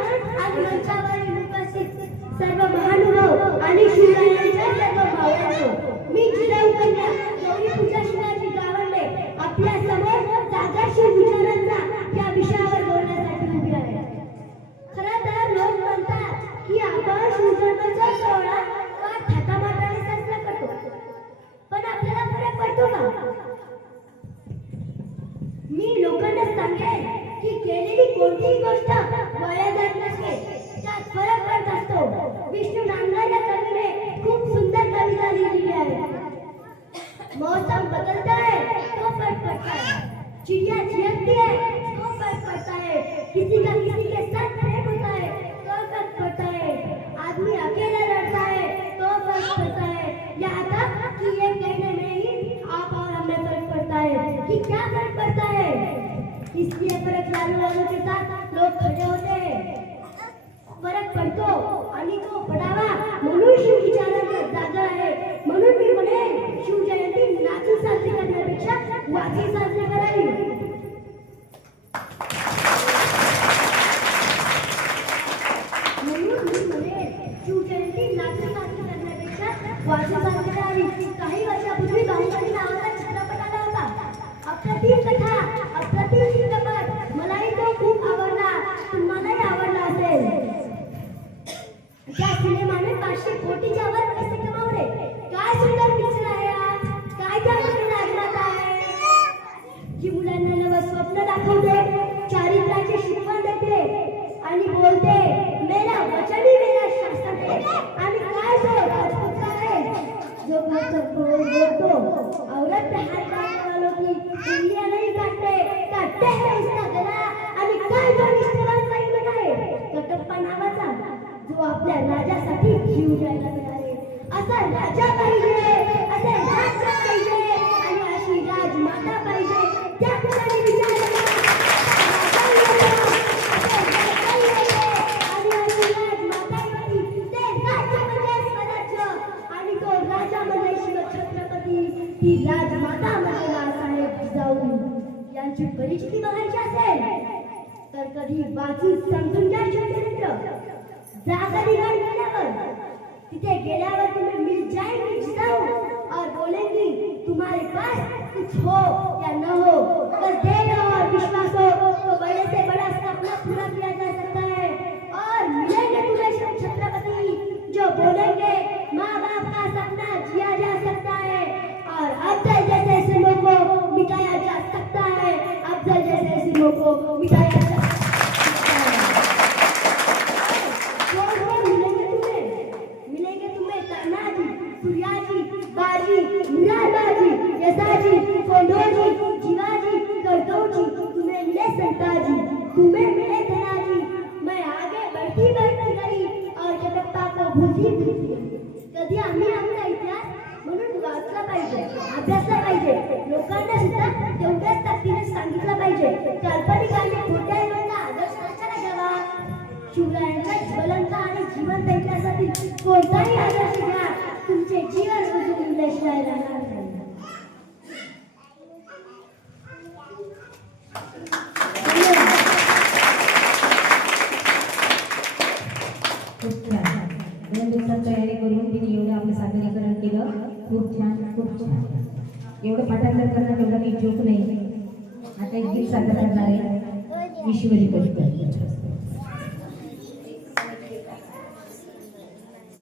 आज मंचावर उपस्थित सर्व महानुभाव आणि शिवराय वालों के साथ लोग खड़े होते हैं। फरक पडतो आणि तो पडावा म्हणून शिव विचारांचा जागा आहे म्हणून मी म्हणेन शिवजयंती नाचून साजरी करण्यापेक्षा वाची साजरी करावी म्हणून मी म्हणेन शिवजयंती नाचून साजरी करण्यापेक्षा वाची साजरी करावी काही वर्षापूर्वी बाहुबली नावाचा चित्रपट आला होता अप्रतिम कथा, अप्रतिम चित्रपट व आपल्या राजासाठी जीव द्यायला मिळाले. असा राजा पाहिजे असे राज्य पाहिजे आणि अशी राजमाता पाहिजे. त्या ठिकाणी विचार म्हणजे आणि तो राजा म्हणजे शिवछत्रपती. ती राजमाता म्हणजे बाळासाहेब जिजाऊ. यांची परिचिती बघायची असेल तर कधी वाचून समजून घ्या चरित्र कधी घर तिथे और बोलेंगी, तुम्हारे तो माँ बाप का सपना जिया जा सकता है। और अफजल जैसे सिमों को मिटाया जा सकता है। अफजल जैसे सिमों को मिटाया जा सकता है कौन कौन मिलेंगे तुम्हें मिलेंगे तुम्हें तानाजी सूर्याजी बाजी मुरारबाजी यसाजी कोंडोजी जीवाजी करदोजी तुम्हें मिले संताजी तुम्हें मिले धनाजी मैं आगे बढ़ती बढ़ती गई और जगप्पा को भूलती भूलती गई। कधी आम्ही आपला इतिहास म्हणून वाचला पाहिजे अभ्यासला पाहिजे लोकांना सुद्धा तेवढ्याच ताकदीने सांगितलं पाहिजे काल्पनिक आणि खोट्या लोकांना आदर्श कशाला घ्यावा शिवरायांचा ज्वलंत आणि जिवंत इतिहासातील कोणताही आदर्श घ्या तुमचे जीवन सुधरून उल्लेखशिवाय दोन दिवसात तयारी करून तिने एवढं आपलं सादरीकरण केलं. खूप छान खूप छान. एवढं पाठांतर करणार तेवढा काही जोक नाही. आता एक गीत सादर करणार आहे. ईश्वरी कविता